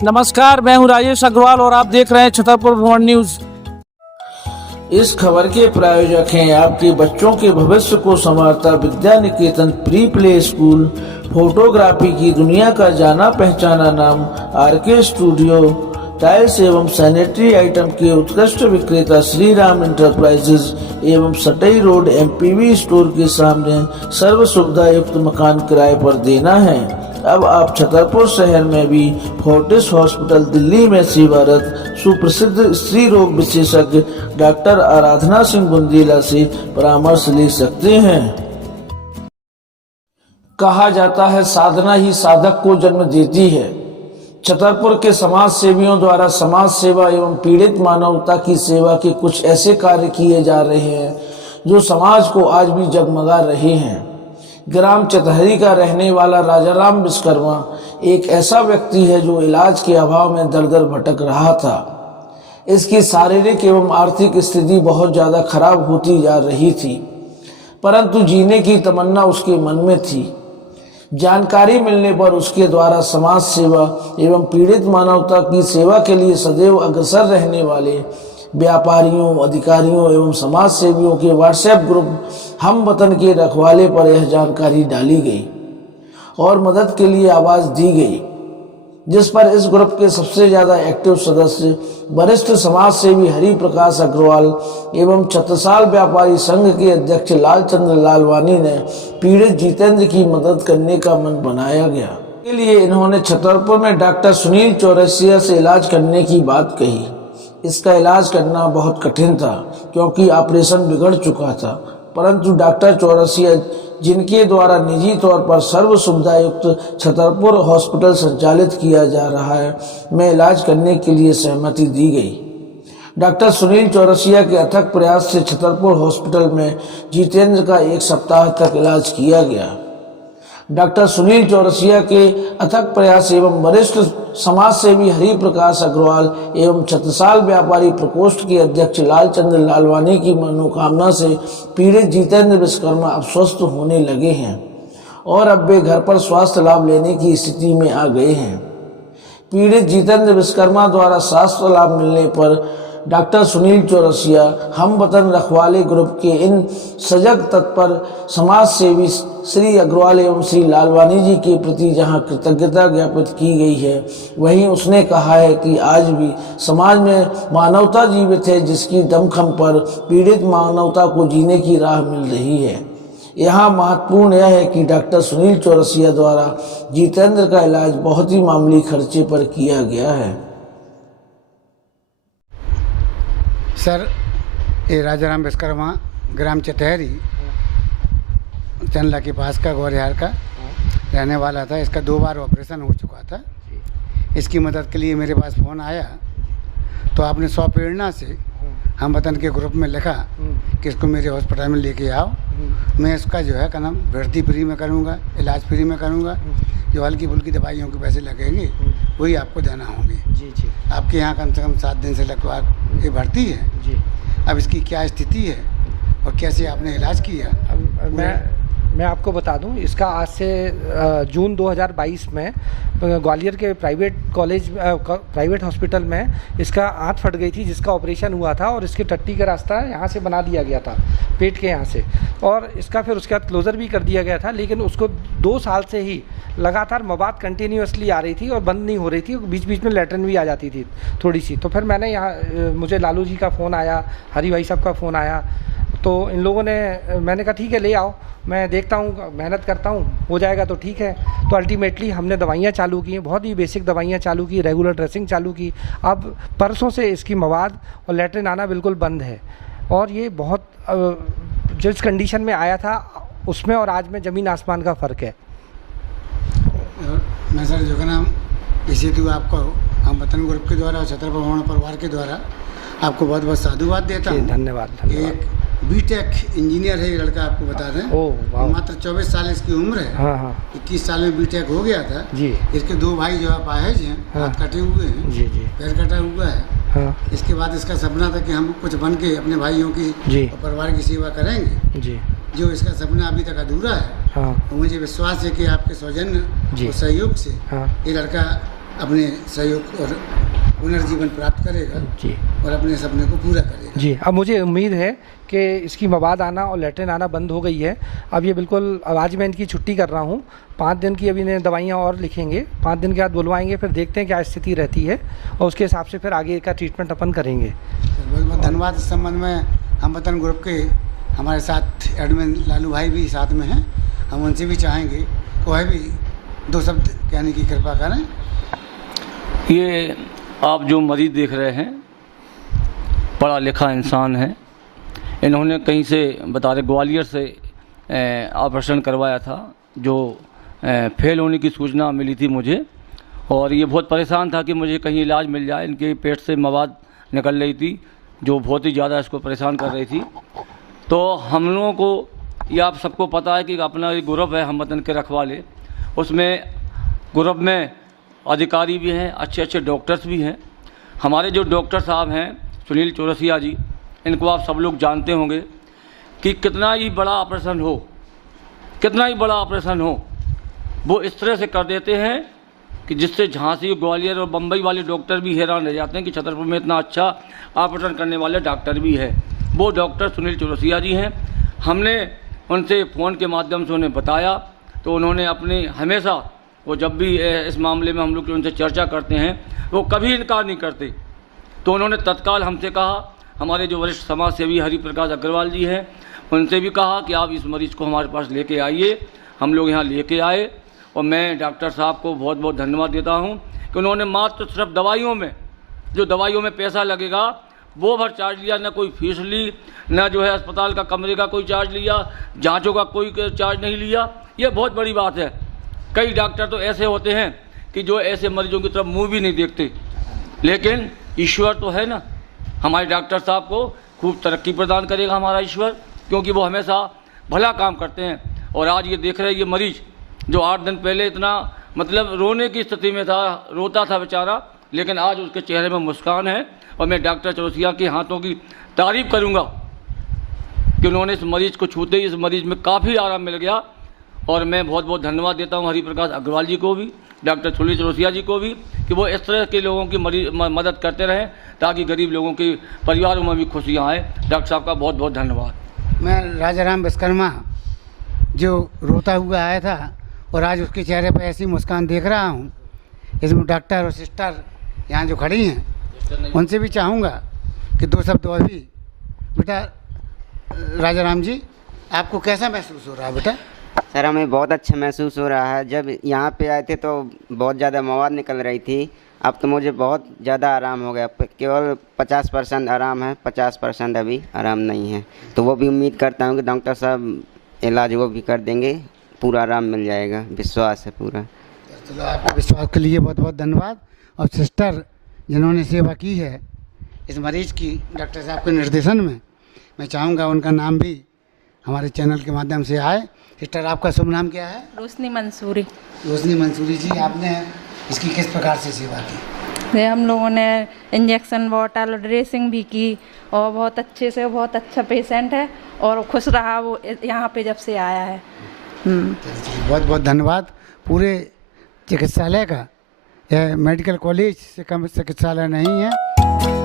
नमस्कार, मैं हूं राजेश अग्रवाल और आप देख रहे हैं छतरपुर भ्रमण न्यूज। इस खबर के प्रायोजक हैं आपके बच्चों के भविष्य को संवारता Vidya Niketan pre play school, photography की दुनिया का जाना पहचाना नाम आरके स्टूडियो, टाइल्स एवं सैनिटरी आइटम के उत्कृष्ट विक्रेता श्री राम इंटरप्राइजेज एवं सटई रोड एमपीवी स्टोर के सामने सर्व सुविधा युक्त मकान किराए पर देना है। अब आप छतरपुर शहर में भी फोर्टिस हॉस्पिटल दिल्ली में सेवारत सुप्रसिद्ध स्त्री रोग विशेषज्ञ डॉक्टर आराधना सिंह बुंदेला से परामर्श ले सकते हैं। कहा जाता है साधना ही साधक को जन्म देती है। छतरपुर के समाज सेवियों द्वारा समाज सेवा एवं पीड़ित मानवता की सेवा के कुछ ऐसे कार्य किए जा रहे हैं जो समाज को आज भी जगमगा रहे हैं। ग्राम चतहरी का रहने वाला राजाराम विश्वकर्मा एक ऐसा व्यक्ति है जो इलाज के अभाव में दर दर भटक रहा था। इसकी शारीरिक एवं आर्थिक स्थिति बहुत ज़्यादा खराब होती जा रही थी, परंतु जीने की तमन्ना उसके मन में थी। जानकारी मिलने पर उसके द्वारा समाज सेवा एवं पीड़ित मानवता की सेवा के लिए सदैव अग्रसर रहने वाले व्यापारियों, अधिकारियों एवं समाज सेवियों के व्हाट्सएप ग्रुप हम वतन के रखवाले पर यह जानकारी डाली गई और मदद के लिए आवाज़ दी गई, जिस पर इस ग्रुप के सबसे ज़्यादा एक्टिव सदस्य वरिष्ठ समाज सेवी हरि प्रकाश अग्रवाल एवं छत्रसाल व्यापारी संघ के अध्यक्ष लालचंद्र लालवानी ने पीड़ित जितेंद्र की मदद करने का मन बनाया गया। के लिए इन्होंने छतरपुर में डॉक्टर सुनील चौरसिया से इलाज करने की बात कही। इसका इलाज करना बहुत कठिन था क्योंकि ऑपरेशन बिगड़ चुका था, परंतु डॉक्टर चौरसिया जिनके द्वारा निजी तौर पर सर्व सुविधा युक्त छतरपुर हॉस्पिटल संचालित किया जा रहा है, में इलाज करने के लिए सहमति दी गई। डॉक्टर सुनील चौरसिया के अथक प्रयास से छतरपुर हॉस्पिटल में जितेंद्र का 1 सप्ताह तक इलाज किया गया। डॉक्टर सुनील चौरसिया के अथक प्रयास एवं वरिष्ठ समाज सेवी हरि प्रकाश अग्रवाल एवं छत्रसाल व्यापारी प्रकोष्ठ के अध्यक्ष लालचंद्र लालवानी की मनोकामना से पीड़ित जितेंद्र विश्वकर्मा अब स्वस्थ होने लगे हैं और अब वे घर पर स्वास्थ्य लाभ लेने की स्थिति में आ गए हैं। पीड़ित जितेंद्र विश्वकर्मा द्वारा स्वास्थ्य लाभ मिलने पर डॉक्टर सुनील चौरसिया हम वतन रखवाले ग्रुप के इन सजग तत्पर समाज सेवी श्री अग्रवाल एवं श्री लालवानी जी के प्रति जहां कृतज्ञता ज्ञापित की गई है, वहीं उसने कहा है कि आज भी समाज में मानवता जीवित है, जिसकी दमखम पर पीड़ित मानवता को जीने की राह मिल रही है। यहाँ महत्वपूर्ण यह है कि डॉक्टर सुनील चौरसिया द्वारा जितेंद्र का इलाज बहुत ही मामूली खर्चे पर किया गया है। सर, ये राजाराम विश्वकर्मा ग्राम चतहरी चंदला के पास का गौरिहार का रहने वाला था। इसका 2 बार ऑपरेशन हो चुका था। इसकी मदद के लिए मेरे पास फ़ोन आया तो आपने 100 प्रेरणा से हम वतन के ग्रुप में लिखा कि इसको मेरे हॉस्पिटल में लेके आओ। मैं इसका जो है नाम भर्ती फ्री में करूँगा, इलाज फ्री में करूँगा। जो हल्की फुल्की दवाइयों के पैसे लगेंगे वही आपको देना होंगे। जी। आपके यहाँ कम से कम 7 दिन से लगभग ये भर्ती है जी। अब इसकी क्या स्थिति है और कैसे आपने इलाज किया? मैं आपको बता दूं, इसका आज से जून 2022 में ग्वालियर के प्राइवेट हॉस्पिटल में इसका आंत फट गई थी, जिसका ऑपरेशन हुआ था और इसके टट्टी का रास्ता यहाँ से बना दिया गया था, पेट के यहाँ से, और इसका फिर उसके बाद क्लोज़र भी कर दिया गया था। लेकिन उसको 2 साल से ही लगातार मवाद कंटिन्यूसली आ रही थी और बंद नहीं हो रही थी, बीच बीच में लैट्रिन भी आ जाती थी थोड़ी सी। तो फिर मैंने यहाँ मुझे लालू जी का फ़ोन आया, हरी भाई साहब का फ़ोन आया, तो इन लोगों ने, मैंने कहा ठीक है ले आओ, मैं देखता हूँ, मेहनत करता हूँ, हो जाएगा तो ठीक है। तो अल्टीमेटली हमने दवाइयाँ चालू की, बहुत ही बेसिक दवाइयाँ चालू की, रेगुलर ड्रेसिंग चालू की। अब परसों से इसकी मवाद और लैट्रिन आना बिल्कुल बंद है और ये बहुत जिस कंडीशन में आया था उसमें और आज में ज़मीन आसमान का फ़र्क है। मैं सर जो है ना इसी तो आपको हम वतन ग्रुप के द्वारा और छतरपुर भ्रमण परिवार के द्वारा आपको बहुत बहुत साधुवाद देता हूँ। धन्यवाद। एक बीटेक इंजीनियर है ये लड़का, आपको बता दें। ओह, मात्र 24 साल इसकी उम्र है। हाँ। 21 साल में बीटेक हो गया था जी। इसके 2 भाई जो अपाहिज हैं, हाथ कटे हुए हैं जी, पैर कटा हुआ है। हाँ। इसके बाद इसका सपना था कि हम कुछ बन के अपने भाइयों की और परिवार की सेवा करेंगे जी। जो इसका सपना अभी तक अधूरा है। हाँ। तो मुझे विश्वास है कि आपके सौजन्य और सहयोग से ये लड़का अपने सहयोग और पुनर्जीवन प्राप्त करेगा जी और अपने सपने को पूरा करेगा। जी। अब मुझे उम्मीद है कि इसकी मवाद आना और लेटरिन आना बंद हो गई है। अब ये बिल्कुल, आज मैं इनकी छुट्टी कर रहा हूँ। 5 दिन की अभी इन्हें दवाइयाँ और लिखेंगे, 5 दिन के बाद बुलवाएंगे, फिर देखते हैं क्या स्थिति रहती है और उसके हिसाब से फिर आगे का ट्रीटमेंट अपन करेंगे। बहुत बहुत धन्यवाद। इस संबंध में हम वतन ग्रुप के हमारे साथ एडमिन लालू भाई भी साथ में हैं, हम उनसे भी चाहेंगे कि वह भी 2 शब्द कहने की कृपा करें। ये आप जो मरीज देख रहे हैं पढ़ा लिखा इंसान है। इन्होंने कहीं से बता रहे ग्वालियर से ऑपरेशन करवाया था, जो फेल होने की सूचना मिली थी मुझे, और ये बहुत परेशान था कि मुझे कहीं इलाज मिल जाए। इनके पेट से मवाद निकल रही थी जो बहुत ही ज़्यादा इसको परेशान कर रही थी। तो हम लोगों को, ये आप सबको पता है कि अपना एक ग्रुप है हम वतन के रखवाले, उसमें ग्रुप में अधिकारी भी हैं, अच्छे अच्छे डॉक्टर्स भी हैं। हमारे जो डॉक्टर साहब हैं सुनील चौरसिया जी, इनको आप सब लोग जानते होंगे कि कितना ही बड़ा ऑपरेशन हो, कितना ही बड़ा ऑपरेशन हो, वो इस तरह से कर देते हैं कि जिससे झांसी, ग्वालियर और बम्बई वाले डॉक्टर भी हैरान रह जाते हैं कि छतरपुर में इतना अच्छा ऑपरेशन करने वाले डॉक्टर भी है। वो डॉक्टर सुनील चौरसिया जी हैं। हमने उनसे फ़ोन के माध्यम से उन्हें बताया तो उन्होंने अपने हमेशा, वो जब भी इस मामले में हम लोग उनसे चर्चा करते हैं वो कभी इनकार नहीं करते। तो उन्होंने तत्काल हमसे कहा, हमारे जो वरिष्ठ समाज सेवी हरि प्रकाश अग्रवाल जी हैं उनसे भी कहा कि आप इस मरीज़ को हमारे पास लेके आइए। हम लोग यहाँ लेके आए और मैं डॉक्टर साहब को बहुत बहुत धन्यवाद देता हूँ कि उन्होंने मात्र सिर्फ दवाइयों में, जो दवाइयों में पैसा लगेगा वो भर चार्ज लिया, न कोई फीस ली, न जो है अस्पताल का कमरे का कोई चार्ज लिया, जांचों का कोई चार्ज नहीं लिया। ये बहुत बड़ी बात है। कई डॉक्टर तो ऐसे होते हैं कि जो ऐसे मरीजों की तरफ मुंह भी नहीं देखते, लेकिन ईश्वर तो है ना, हमारे डॉक्टर साहब को खूब तरक्की प्रदान करेगा हमारा ईश्वर, क्योंकि वो हमेशा भला काम करते हैं। और आज ये देख रहे हैं, ये मरीज जो 8 दिन पहले इतना मतलब रोने की स्थिति में था, रोता था बेचारा, लेकिन आज उसके चेहरे में मुस्कान है। और मैं डॉक्टर चौरसिया के हाथों की तारीफ़ करूँगा कि उन्होंने इस मरीज़ को छूते ही इस मरीज़ में काफ़ी आराम मिल गया। और मैं बहुत बहुत धन्यवाद देता हूँ हरि प्रकाश अग्रवाल जी को भी, डॉक्टर सुनील चौरसिया जी को भी, कि वो इस तरह के लोगों की मदद करते रहें ताकि गरीब लोगों के परिवारों में भी खुशियाँ आए। डॉक्टर साहब का बहुत बहुत धन्यवाद। मैं राजा राम विश्वकर्मा जो रोता हुआ आया था और आज उसके चेहरे पर ऐसी मुस्कान देख रहा हूँ, इसमें डॉक्टर और सिस्टर यहाँ जो खड़ी हैं उनसे भी चाहूँगा कि 2 शब्द और भी। बेटा राजा राम जी, आपको कैसा महसूस हो रहा है बेटा? सर हमें बहुत अच्छा महसूस हो रहा है। जब यहाँ पे आए थे तो बहुत ज़्यादा मवाद निकल रही थी, अब तो मुझे बहुत ज़्यादा आराम हो गया। केवल 50% आराम है, 50% अभी आराम नहीं है। तो वो भी उम्मीद करता हूँ कि डॉक्टर साहब इलाज वो भी कर देंगे, पूरा आराम मिल जाएगा, विश्वास है पूरा। चलो, आपके विश्वास के लिए बहुत बहुत धन्यवाद। और सिस्टर जिन्होंने सेवा की है इस मरीज़ की डॉक्टर साहब के निर्देशन में, मैं चाहूँगा उनका नाम भी हमारे चैनल के माध्यम से आए। सिस्टर, आपका शुभ नाम क्या है? रोशनी मंसूरी। रोशनी मंसूरी जी, आपने इसकी किस प्रकार से सेवा की? हम लोगों ने इंजेक्शन बॉटल ड्रेसिंग भी की और बहुत अच्छे से, बहुत अच्छा पेशेंट है और खुश रहा वो यहाँ पे जब से आया है। बहुत बहुत धन्यवाद। पूरे चिकित्सालय का, यह मेडिकल कॉलेज से कम चिकित्सालय नहीं है।